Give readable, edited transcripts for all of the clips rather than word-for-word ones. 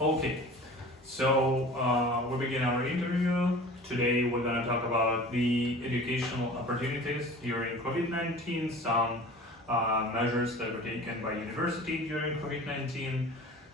Okay, so we begin our interview. Today we're going to talk about the educational opportunities during COVID-19, some measures that were taken by university during COVID-19.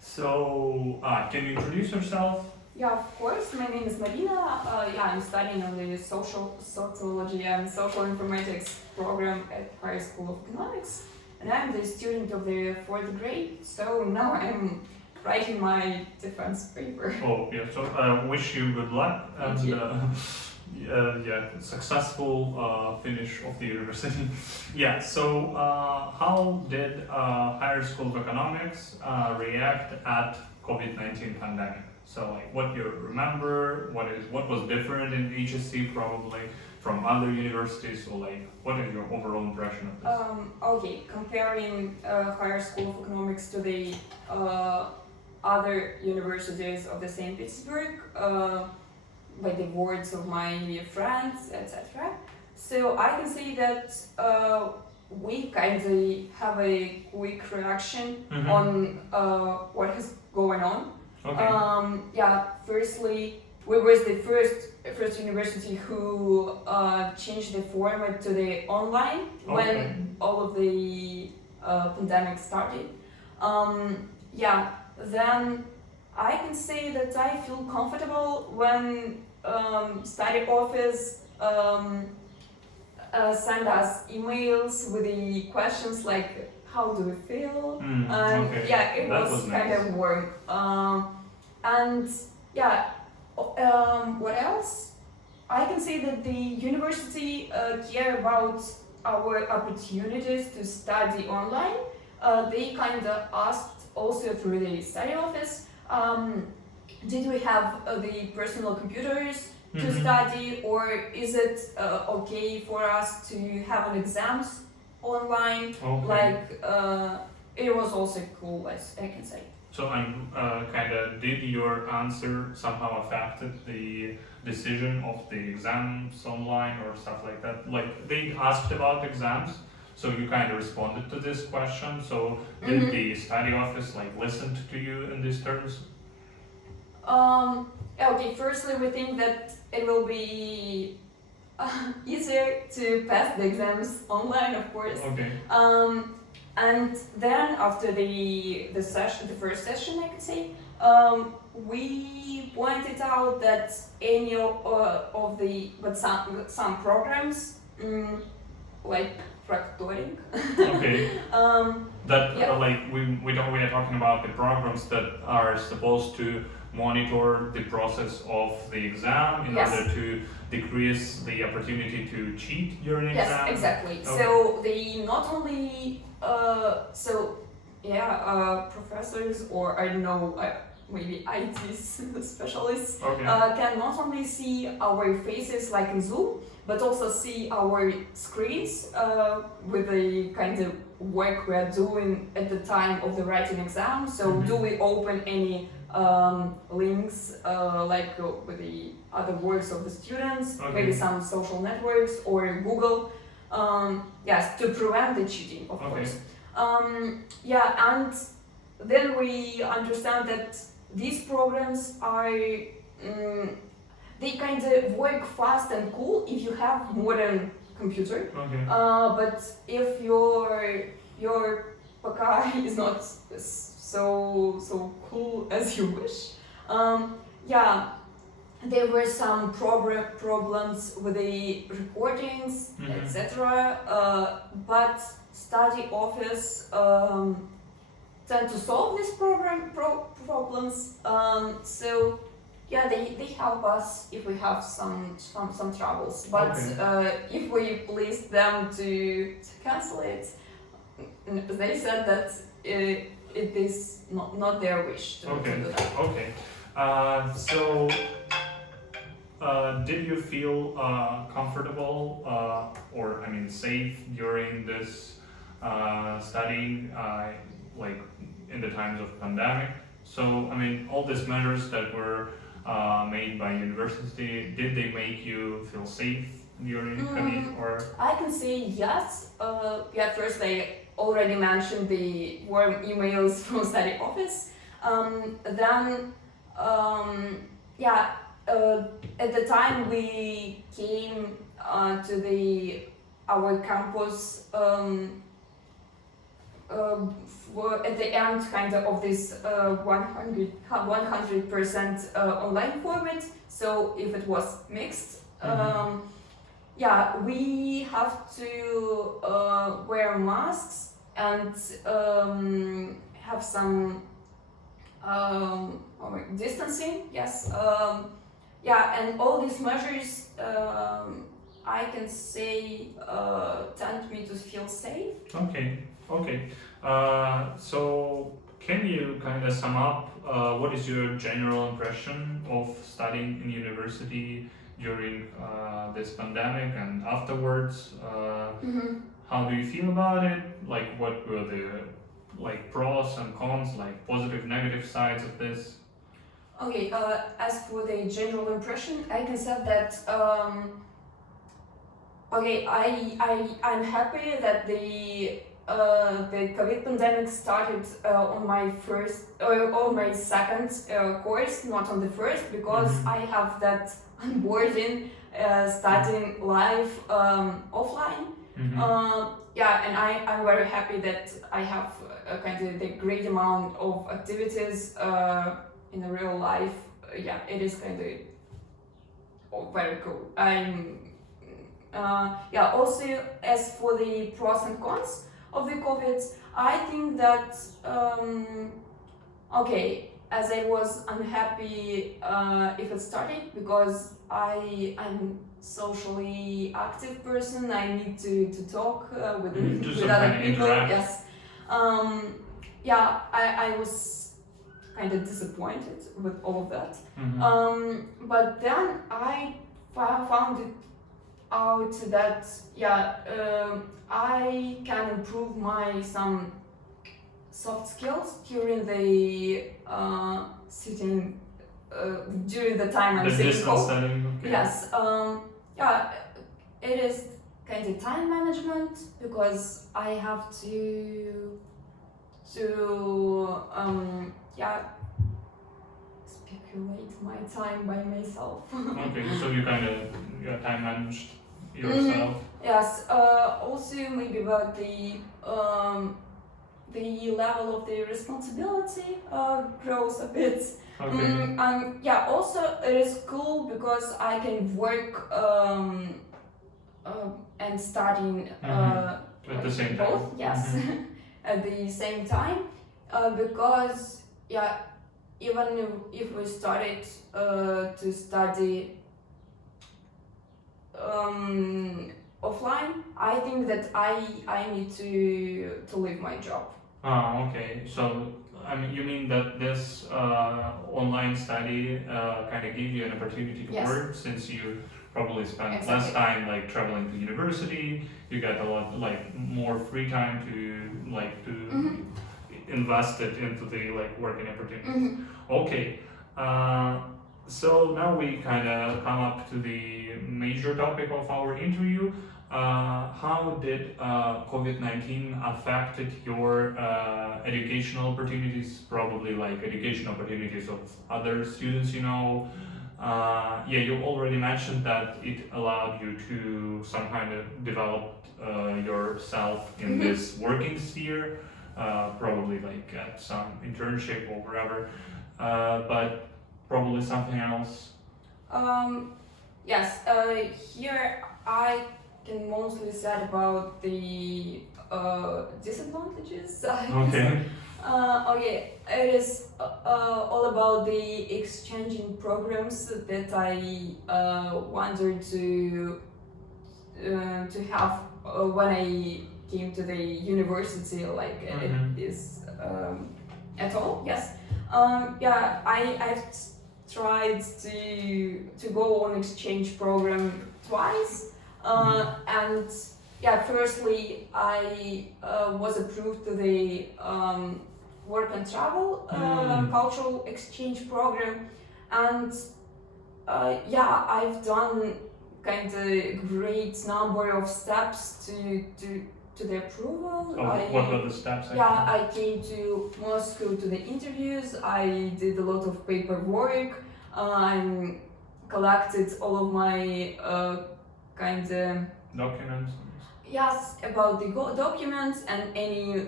So, can you introduce yourself? Yeah, of course. My name is Marina. I'm studying on the sociology and social informatics program at Higher School of Economics, and I'm the student of the fourth grade. So now I'm writing my defense paper. Oh, yeah. So, wish you good luck and Thank you. successful finish of the university. Yeah. So, how did Higher School of Economics react at COVID-19 pandemic? So, like, what you remember? What was different in HSC probably from other universities? So, like, what is your overall impression of this? Okay, comparing Higher School of Economics to the other universities of the St. Petersburg, by the words of my friends, etc. So I can say that we kind of have a quick reaction on what is going on. Okay. Firstly, we were the first university who changed the format to the online when all of the pandemic started. Then I can say that I feel comfortable when study office send us emails with the questions like how do we feel, it That was was kind nice. of warm. What else? I can say that the university care about our opportunities to study online. They kind of asked also through the study office, did we have the personal computers to study, or is it okay for us to have an exams online? Okay. It was also cool, as I can say. So, did your answer somehow affected the decision of the exams online or stuff like that? Like, they asked about exams, so you kind of responded to this question. So, did the study office like listen to you in these terms? Okay, firstly, we think that it will be easier to pass the exams online, of course. Okay. And then after the first session, I could say, we pointed out that any of the some programs like proctoring. Okay. We are talking about the programs that are supposed to monitor the process of the exam in order to decrease the opportunity to cheat during exam. Yes, exactly. Okay. So they not only professors, or I don't know, maybe IT specialists can not only see our faces like in Zoom, but also see our screens with the kind of work we are doing at the time of the writing exam. So do we open any links with the other works of the students, maybe some social networks or Google, to prevent the cheating, of course. And then we understand that these programs are they kind of work fast and cool if you have modern computer. But if your PK is not so cool as you wish, there were some problems with the recordings, etc. But study office tend to solve these problems. They help us if we have some troubles. But if we please them to cancel it, they said that it is not their wish to do that. Okay. Did you feel comfortable safe during this studying, like in the times of pandemic? So, all these measures that were made by university, did they make you feel safe during COVID? Or I can say yes. First already mentioned the warm emails from study office. Then, yeah, at the time we came to our campus at the end kind of this 100% online format. So if it was mixed, yeah, we have to wear masks and have some distancing. Yes, yeah, and all these measures, I can say, tend me to feel safe. Okay. So can you kind of sum up what is your general impression of studying in university during this pandemic and afterwards? How do you feel about it? Like, what were the pros and cons, like positive, negative sides of this? Okay. As for the general impression, I can say that. Okay, I'm happy that the COVID pandemic started on my second course, not on the first, because I have that onboarding studying live offline. Yeah, and I'm very happy that I have kind of the great amount of activities in the real life. Yeah, it is kind of very cool. Yeah, also as for the pros and cons of the COVID, I think that, okay, as I was unhappy if it started, because I'm socially active person, I need to talk with other people. Yes. Yeah, I was kind of disappointed with all of that. But then I found it out that I can improve my some soft skills during the sitting during the time I'm sitting home. Okay. Yes. Yeah, it is kind of time management, because I have to speculate my time by myself. Okay, so you kind of time managed yourself. Yes. Also maybe about the level of the responsibility grows a bit. Okay. Yeah. Also, it is cool because I can work and studying at the same time. Both. Yes. At the same time, because yeah, even if we started to study offline, I think that I need to leave my job. Okay. So you mean that this online study kind of gave you an opportunity to work, since you probably spent less time traveling to university, you got a lot more free time to invest it into the working opportunities. Okay. So now we kind of come up to the major topic of our interview. How did COVID-19 affected your educational opportunities? Probably educational opportunities of other students, you know. Yeah, you already mentioned that it allowed you to some kind of develop yourself in this working sphere, probably at some internship or wherever, but probably something else. Yes, here I can mostly say about the disadvantages. Okay. Okay, it is all about the exchanging programs that I wanted to have when I came to the university, it is at all. Yes. Yeah, I've tried to go on exchange program twice, and yeah, firstly I was approved to the work and travel cultural exchange program, and yeah, I've done kind of great number of steps to the approval. Oh, what were the steps? Yeah, I came to Moscow to the interviews. I did a lot of paperwork. I collected all of my kind of documents. yes about the documents and any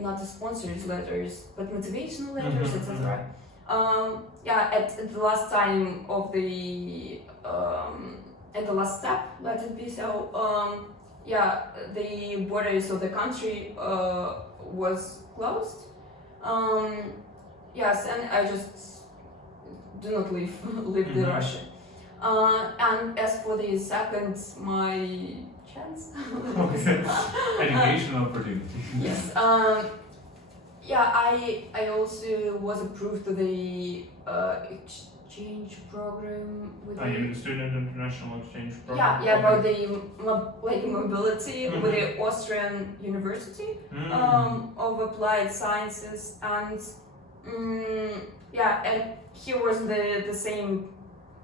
not the sponsors letters but motivational letters, etc. Yeah, at the last time of the at the last step, let it be so. Yeah, the borders of the country was closed. Yes, and I just do not leave the Russia. And as for the second, my chance. Okay. Education opportunity. Yes. Yeah, I also was approved to the exchange program with You mean the Student International Exchange Program? yeah, about the like mobility with the Austrian University of Applied Sciences, and yeah, and here was the same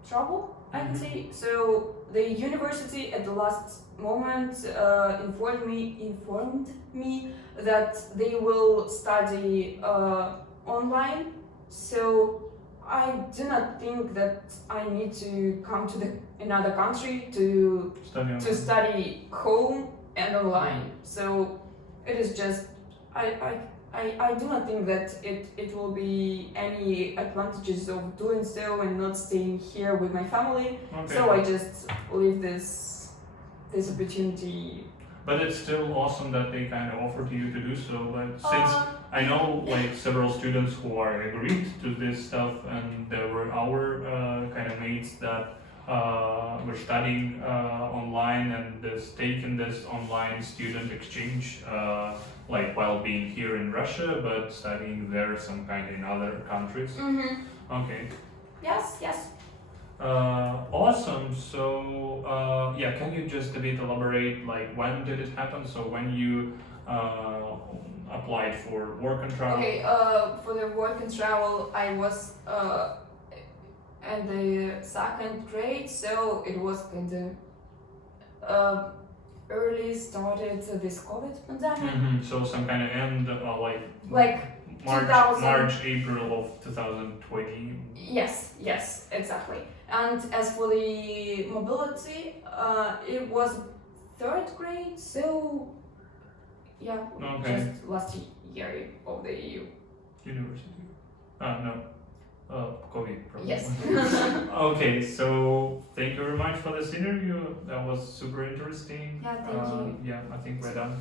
trouble, I can say. So the university at the last moment informed me that they will study online. So I do not think that I need to come to another country to study home and online. So it is just I do not think that it will be any advantages of doing so and not staying here with my family. Okay. So I just leave this opportunity. But it's still awesome that they kind of offered you to do so. But since I know like several students who are agreed to this stuff, and there were our kind of mates that were studying online and taking this online student exchange like while being here in Russia, but studying there some kind in other countries. Okay. Yes. Awesome. So yeah, can you just a bit elaborate like when did it happen? So when you applied for work and travel? Okay. For the work and travel, I was in the second grade, so it was kind of early started this COVID pandemic. So some kind of end like March, April of 2020. Yes, exactly. And as for the mobility, it was third grade, so yeah, just last year of the university. No. COVID problem. Yes. Okay, so thank you very much for this interview. That was super interesting. Yeah, thank you. Yeah, I think we're done.